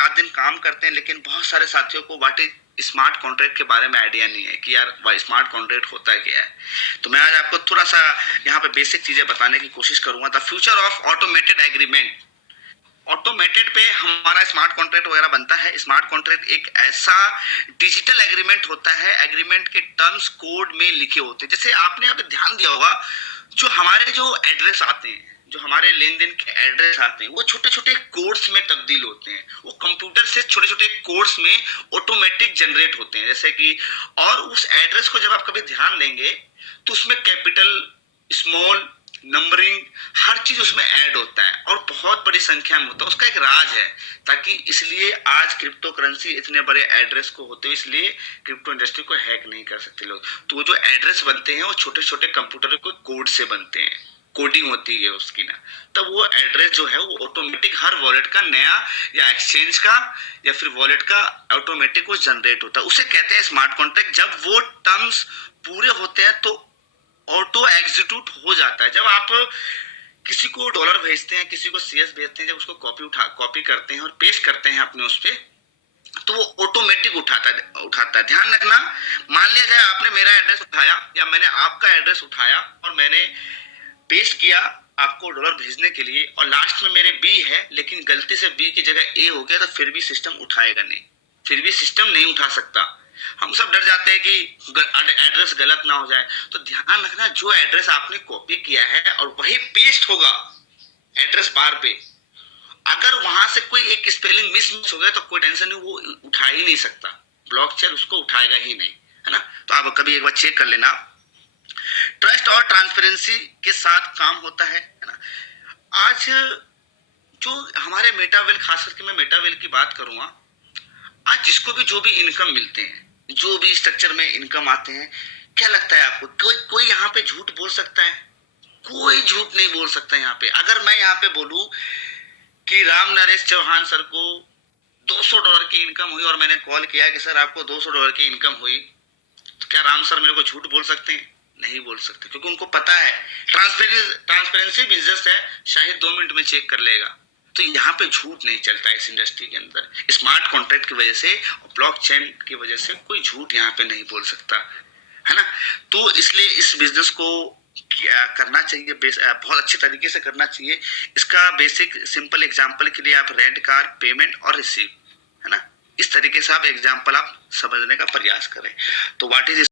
रात दिन काम करते हैं, लेकिन बहुत सारे साथियों को व्हाट इज स्मार्ट कॉन्ट्रैक्ट के बारे में आइडिया नहीं है कि यार स्मार्ट कॉन्ट्रैक्ट होता है क्या है। तो मैं आज आपको थोड़ा सा यहाँ पे बेसिक चीजें बताने की कोशिश करूंगा। The future of automated agreement. Automated पे हमारा स्मार्ट कॉन्ट्रैक्ट वगैरह बनता है। स्मार्ट कॉन्ट्रैक्ट एक ऐसा डिजिटल एग्रीमेंट होता है, एग्रीमेंट के टर्म्स कोड में लिखे होते हैं। जैसे आपने यहाँ पे ध्यान दिया होगा, जो हमारे जो एड्रेस आते हैं, जो हमारे लेन देन के एड्रेस आते हैं, वो छोटे छोटे कोड्स में तब्दील होते हैं। वो कंप्यूटर से छोटे छोटे कोड्स में ऑटोमेटिक जनरेट होते हैं। जैसे कि और उस एड्रेस को जब आप कभी ध्यान देंगे तो उसमें कैपिटल, स्मॉल, नंबरिंग, हर चीज उसमें ऐड होता है और बहुत बड़ी संख्या में होता है। उसका एक राज है, ताकि इसलिए आज क्रिप्टो करेंसी इतने बड़े एड्रेस को होते हुए इसलिए क्रिप्टो इंडस्ट्री को हैक नहीं कर सकते लोग। तो वो जो एड्रेस बनते हैं वो छोटे छोटे कंप्यूटर के कोड से बनते हैं, कोडिंग होती है उसकी ना। तब वो एड्रेस जो है वो ऑटोमेटिक हर वॉलेट का नया या एक्सचेंज का या फिर वॉलेट का ऑटोमेटिक वो जनरेट होता है। उसे कहते हैं स्मार्ट कॉन्ट्रैक्ट। जब वो टर्म्स पूरे होते हैं तो ऑटो एग्जीक्यूट हो जाता है। जब आप किसी को डॉलर भेजते हैं, किसी को सीएस भेजते हैं, जब उसको कॉपी करते हैं और पेस्ट करते हैं अपने उस पे, तो वो ऑटोमेटिक उठाता है। ध्यान रखना, मान लिया जाए आपने मेरा एड्रेस उठाया या मैंने आपका एड्रेस उठाया और मैंने पेस्ट किया आपको डॉलर भेजने के लिए, और लास्ट में मेरे बी है लेकिन गलती से बी की जगह ए हो गया, तो फिर भी सिस्टम उठाएगा नहीं, फिर भी सिस्टम नहीं उठा सकता। हम सब डर जाते हैं कि एड्रेस गलत ना हो जाए। तो ध्यान रखना, जो एड्रेस आपने कॉपी किया है और वही पेस्ट होगा एड्रेस बार पे, अगर वहां से कोई एक स्पेलिंग मिस हो गया तो कोई टेंशन नहीं, वो उठा ही नहीं सकता, ब्लॉकचेन उसको उठाएगा ही नहीं, है ना। तो आप कभी एक बार चेक कर लेना। ट्रस्ट और ट्रांसपेरेंसी के साथ काम होता है ना। आज जो हमारे मेटावेल, खास करके मैं मेटावेल की बात करूंगा, आज जिसको भी जो भी इनकम मिलते हैं, जो भी स्ट्रक्चर में इनकम आते हैं, क्या लगता है आपको कोई यहाँ पे झूठ बोल सकता है? कोई झूठ नहीं बोल सकता यहाँ पे। अगर मैं यहाँ पे बोलूं कि राम नरेश चौहान सर को $200 की इनकम हुई और मैंने कॉल किया कि सर आपको $200 की इनकम हुई, तो क्या राम सर मेरे को झूठ बोल सकते हैं? नहीं बोल सकते, क्योंकि उनको पता है ट्रांसपेरेंसी बिजनेस है, शायद 2 मिनट में चेक कर लेगा। तो यहाँ पे झूठ नहीं चलता इस इंडस्ट्री के अंदर। स्मार्ट कॉन्ट्रैक्ट की वजह से और ब्लॉकचेन की वजह से कोई झूठ यहाँ पे नहीं बोल सकता, है ना। तो इसलिए इस बिजनेस को क्या करना चाहिए, बहुत अच्छे तरीके से करना चाहिए। इसका बेसिक सिंपल एग्जांपल के लिए आप रेंट कार, पेमेंट और रिसीव, है ना, इस तरीके से आप एग्जांपल आप समझने का प्रयास करें। तो व्हाट इज